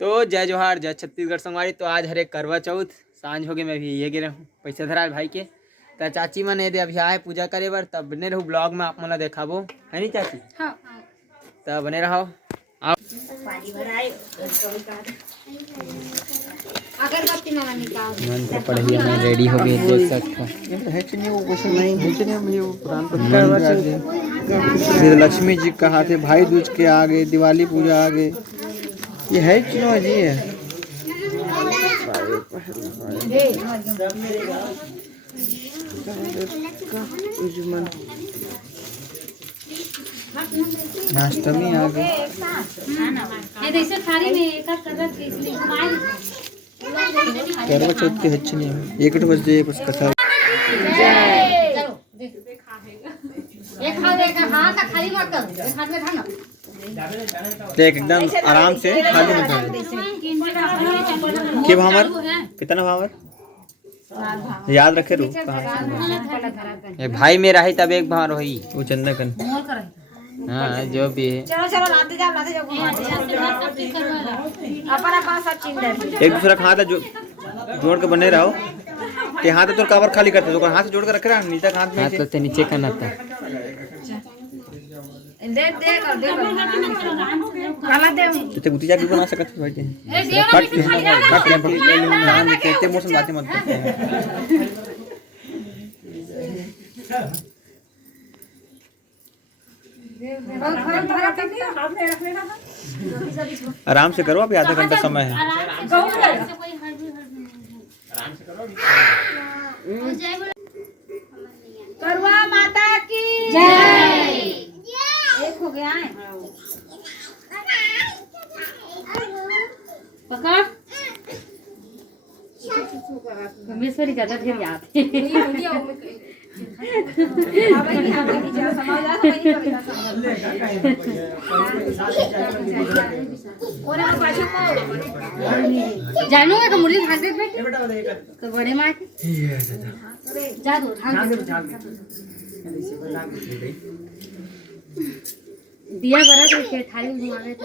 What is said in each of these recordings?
तो जय जोहार जय छत्तीसगढ़ संगवारी। तो आज हरे करवा चौथ सांझ हो गए, मैं भी ये गिरा हूँ पैसा धरा भाई के। तो चाची मन दे अभी आए पूजा करे बर, तब बने रहू ब्लॉग में आप मन देखाबो है नी चाची। हाँ। तब बने रहो आप। मन तो पढ़िया मैं रेडी हो गए देख सकता फिर लक्ष्मी जी का हाथ है, भाई दूज के आगे, दिवाली पूजा आगे, ये है क्यों जी है। अष्टमी आ गई, करवा चौथ के ಹೆಚ್ಚಿನ एक बजे एक उसका था। देख एकदम आराम से खाली मत के भावर कितना भावर याद रखे रू भाई मेरा है तब एक भावर होई वो चंदा कन। हाँ जो भी है चलो लाते जाओ एक दूसरा का हाथ जोड़ के बने रहो के हाथ तो कवर खाली करते तो हाथ जोड़ के रख रहा नीचे हाथ में हाथ तो नीचे करना था। तो गुती जाके बना सकत भाई कहते मौसम बातें मत आराम से करो, अभी आधा घंटा समय है। करवा माता की जय। एक हो गया है पकड़ कमेश्वरी का फिर याद जानू का मुरली भाग दे बेटे तो बड़े माँ के जा दो दिया बरा तो के थाली में घुमावे तो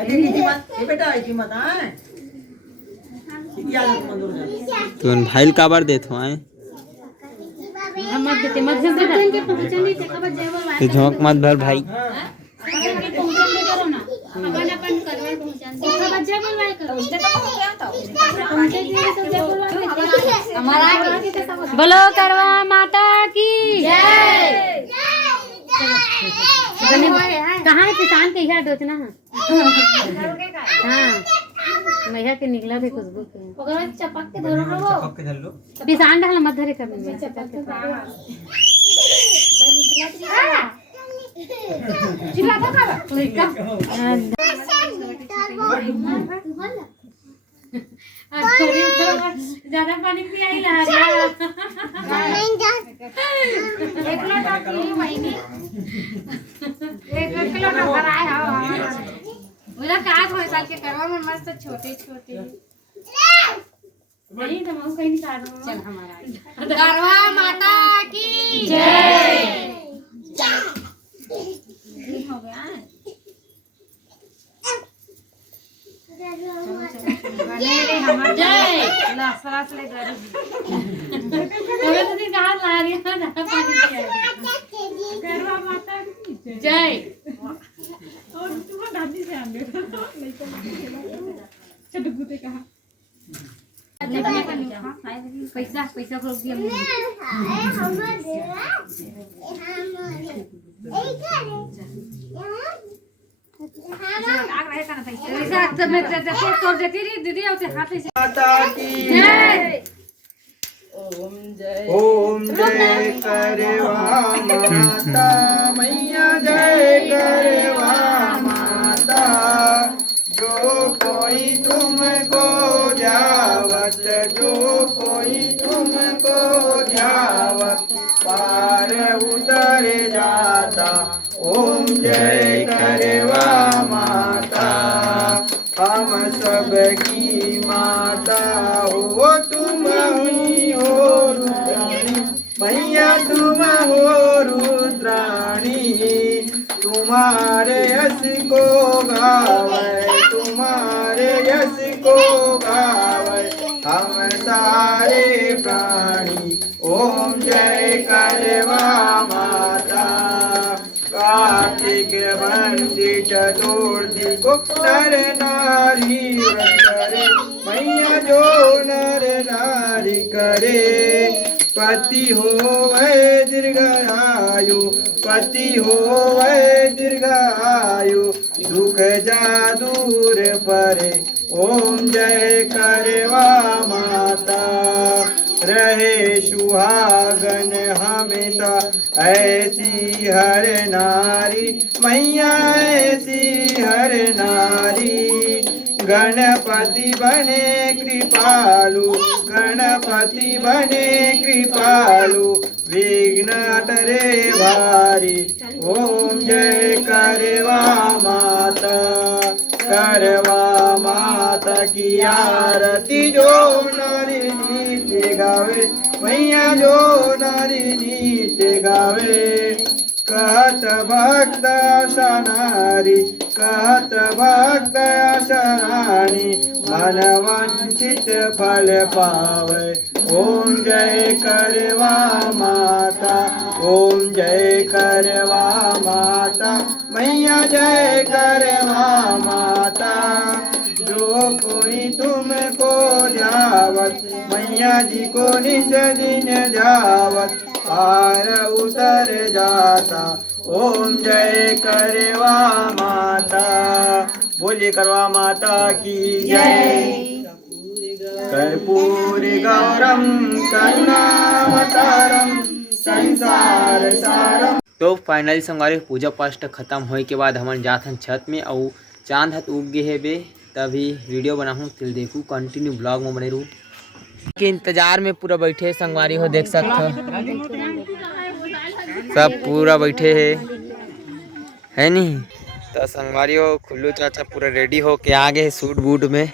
अरे बेटा की मत है तुम भाई का बार देत हो आए हम मत देते मत दे के पहुंचन नहीं तक बजे तो झोंक मत भर भाई पहुंचन दे करो ना अपन अपन करवा पहुंचन दे बजे बोलवाए करो दे तो हो गया था पहुंचे दे तो दे बोलवा हमारा बोलो करवा माता की जय। कहाँ है किसान के यहाँ डोचना है हाँ मैया के निकला भी खुशबू के चपक के धरो लो किसान डाल मत धरे कर ज्यादा पानी पी आई ला एक किलो का भराए मेरा काज हो साल के करवा में मस्त छोटे छोटे नहीं तो हम कहीं निकाल दो चल हमारा करवा माता की जय। हो गया बने रे हमार जय ला सरस ले गरीब तोरे तो दिन कहां ला रही है ना पानी पिया करवा माता की जय और तुम दादी से आंगे चटकू ते कहा पैसा पैसा को दिया दीदी माता की जय। ओम जय करवा माता मैया जय करवा माता जो कोई तुमको जावत जो कोई तुमको जावत पार उतर जाता। ओम जय करवा माता हम सब की माता हो तुम हुई हो रुद्राणी मैया तुम हो रुद्राणी तुम्हारे यश को गावे को गावे हम सारे प्राणी। ओम जय करवा माता। कार्तिक बंदी चतुर्थी को नर नारी व्रत करे, मैया जो नर नारी करे। पति होवे दीर्घायु, पति होवे दीर्घायु, दुख जा दूर परे। ओम जय करवा माता। रहे सुहागन हमेशा ऐसी हर नारी, मैया ऐसी हर नारी। गणपति बने कृपालु, गणपति बने कृपालु, विघ्न टरे भारी। ओम जय करवा माता। करवा माता की आरती जो नारी नीति गावे, मैया जो नारी नीति गावे। कहत भक्त आशा नारी, कहत भक्त आशा रानी, मन वांछित फल पावे। ओम जय करवा माता। ओम जय करवा माता, मैया जय करवा माता। जो कोई तुमको जावत, मैया जी को निज दिन जावत, पार उतर जाता। ओम जय करवा माता। बोलिए करवा माता की जय। कर्पूर गौरम करुणावतारम संसार सारम। तो फाइनली संगवारी पूजा पाठ खत्म होए के बाद हमन जाथन छत में और चांद हत उग गे हे बे, तभी वीडियो बनाहूँ तिल देखूँ कंटिन्यू ब्लॉग में बने रहूँ के इंतजार में पूरा बैठे संगवारी हो। देख सकते हो सब पूरा बैठे है नहीं। तो संगवारी हो खुल्लू चाचा पूरा रेडी हो के आ गए सूट बूट में।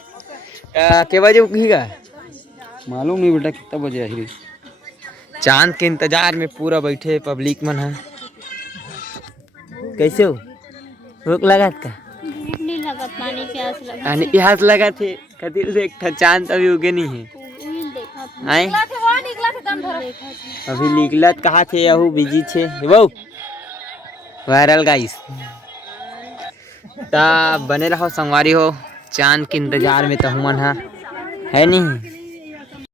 के बजे उठेगा मालूम नहीं बेटा कितना बजे आई। चांद के इंतजार में पूरा बैठे पब्लिक मन है। कैसे हो? भूख लगत का? नहीं लगत, पानी प्यास लगा। पानी प्यास लगा थे खातिर देख चांद अभी उगे नहीं है। आए अभी निकलत कहा थे यहू बिजी छे वो वायरल गाइस। ता बने रहो संगवारी हो चांद के इंतजार में तो हमन है नहीं।